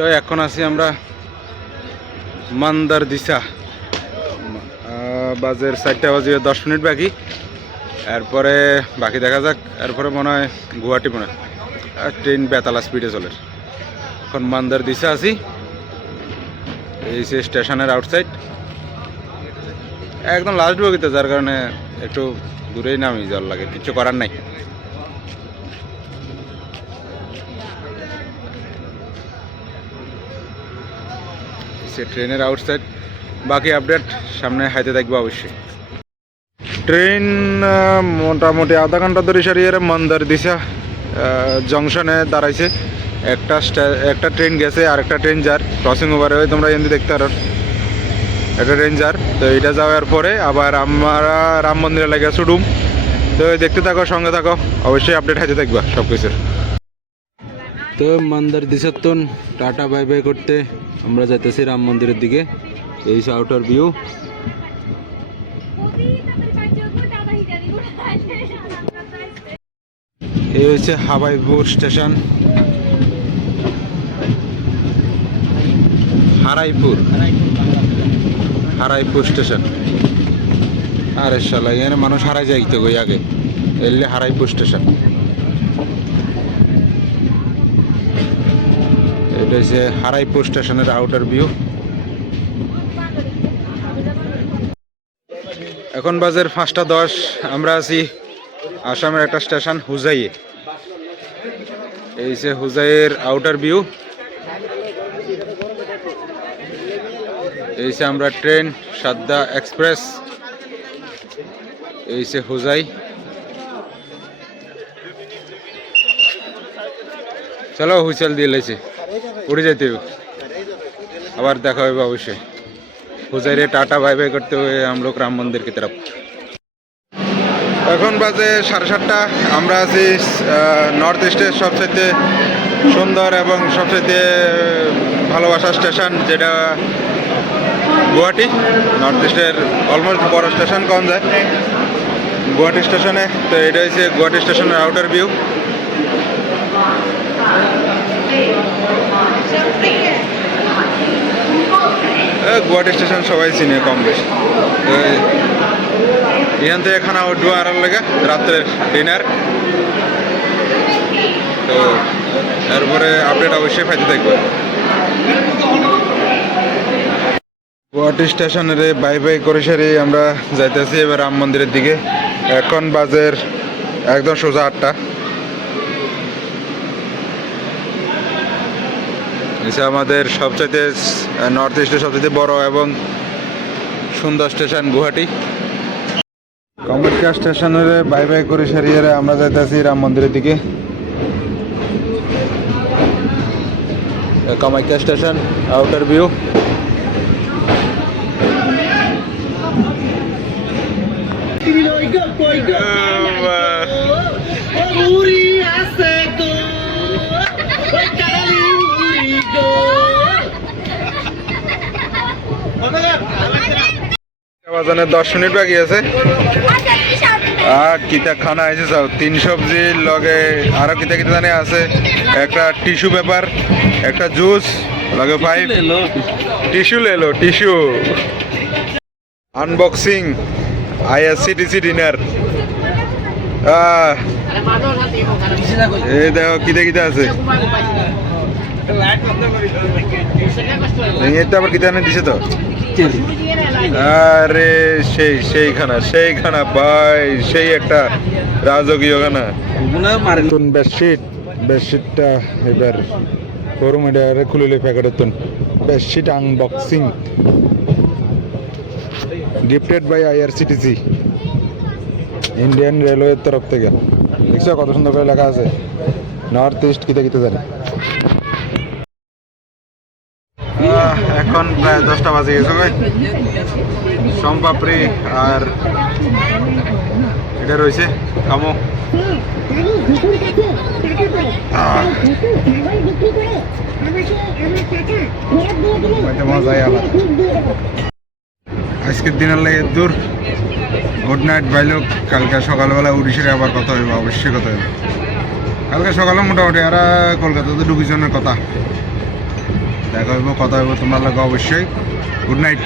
তো এখন আছি আমরা মান্দার দিশা, বাজের 4টা বাজে 10 মিনিট বাকি। এরপরে বাকি দেখা যাক, এরপরে মনে হয় গুয়াহাটি, মনে হয় ট্রেন বেতালা স্পিডে চলে। এখন মান্দার দিশা আছি, এই সে স্টেশনের আউটসাইড একদম লাস্ট বগিতে, যার কারণে একটু দূরেই নামি যাওয়ার লাগে, কিছু করার নাই। সে ট্রেনের আউটসাইড, বাকি আপডেট সামনে হাইতে থাকবে অবশ্যই। ট্রেন মোটামুটি আধা ঘন্টা ধরে সারিয়ে মান্দার দিশা জংশনে দাঁড়াইছে। একটা ট্রেন গেছে, আর একটা ট্রেন যার ক্রসিং ওভারে তোমরা এমনি দেখতে পারো, একটা ট্রেন যার। তো এটা যাওয়ার পরে আবার আমরা রাম মন্দিরে লাগে ছুটুম। তো দেখতে থাকো, সঙ্গে থাকো, অবশ্যই আপডেট হাইতে থাকবা সব কিছুর। তো মান্দার দিশার তো টাটা বাই বাই করতে আমরা যাইতেছি রাম মন্দিরের দিকে। এই আউটার ভিউ, এই হচ্ছে হাবাইপুর স্টেশন, হারাইপুর স্টেশন। আরে শালা, এখানে মানুষ হারাই যাইতে গই আগে, এলে হারাইপুর স্টেশন। এটা হচ্ছে হারাইপুর স্টেশনের আউটার ভিউ। এখন বাজের 5টা 10, আমরা আছি আসামের একটা স্টেশন হুজাইয়ে। এই যে হুজাইয়ের আউটার ভিউ। এই যে আমরা ট্রেন সাদ্দা এক্সপ্রেস, এই যে হুজাই। চলো হুইসেল দিয়ে লেছে, উড়ে যেতে হবে, আবার দেখা হবে অবশ্যই। হুজাইরে টাটা বাই বাই করতে हुए हम लोग राम मंदिर की तरफ। এখন বাজে 7:30, আমরা আছি নর্থ ইস্টের সবচেয়ে সুন্দর এবং সবচেয়ে ভালোবাসার স্টেশন, যেটা গুয়াহাটি। নর্থ ইস্টের অলমোস্ট বড় স্টেশন কোন যায় গুয়াহাটি স্টেশনে। তো এটা হচ্ছে গুয়াহাটি স্টেশনের আউটার ভিউ। গুয়াহাটি স্টেশন সবাই চিনে কম বেশি। এখান থেকে খানা উঠবো আর লাগে রাত্রের ডিনার। তো তারপরে আপডেট অবশ্যই পাইতে থাকবে। গুয়াহাটি স্টেশনের বাই বাই করে সারি আমরা যাইতেছি এবার রাম মন্দিরের দিকে। এখন বাজের একদম সোজা 8টা। এটা আমাদের সবচাইতে নর্থ ইস্টের সবচেয়ে বড় এবং সুন্দর স্টেশন গুয়াহাটি। কামাখ্যা স্টেশনের বাই বাই করে সারিয়ে আমরা যাইতেছি রাম মন্দিরের দিকে। Kamakhya station outer view. বাজানের 10 মিনিট বাকি আছে। আর কিতা খানা আছে সব 3 সবজির লগে আরো কিতা কিতা জানে আছে, একটা টিস্যু পেপার, একটা জুস লগে 5 টিস্যু লেলো, টিস্যু। Unboxing IRCTC dinner. এই দেখো কিতা কিতা আছে, আবার কিতা দিছে তো। আরে সেই খানা ভাই, সেই একটা রাজকীয় খানা। বেডশিটটা এবার শোরুম এটা খুলে প্যাকেটের তুন। Bedsheet unboxing gifted by IRCTC, Indian রেলওয়ের তরফ থেকে। দেখছো কত সুন্দর করে লেখা আছে, নর্থ ইস্ট কিতা কিতা জানে। এখন প্রায় 10টা বাজে গেছে ভাই। সোমপাপড়ি আর এটা রয়েছে কামো। মজাই আলাদা। আজকের দিনের লাগে দূর। গুড নাইট ভাইলোক। কালকে সকালবেলা উড়িষ্যায় আবার কথা হইব, অবশ্যই কথা হইব। কালকে সকালে মোটামুটি আর কলকাতাতে ঢুকিজনের কথা। দেখা হইব, কথা হইব তোমার লাগে অবশ্যই। Good night.